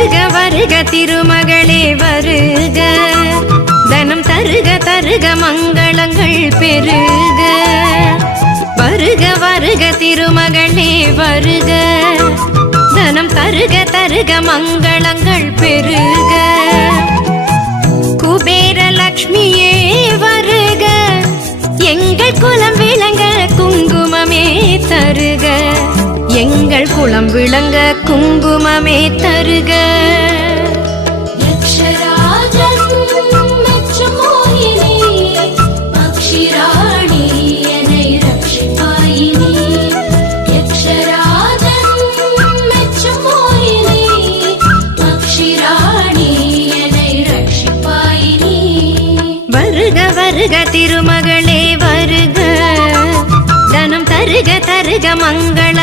வருக வருக திருமகளே வருக, தனம் தருக தருக மங்களங்கள் பெருக. வருக வருக திருமகளே வருக, தனம் தருக தருக மங்களங்கள் பெருக. குபேர லக்ஷ்மியே வருக, எங்கள் குலம் விளங்க குங்குமமே தருக, எங்கள் குலம் விளங்க குங்குமமே தருக. வருக வருக திருமகளே வருக, தனம் தருக தருக மங்கள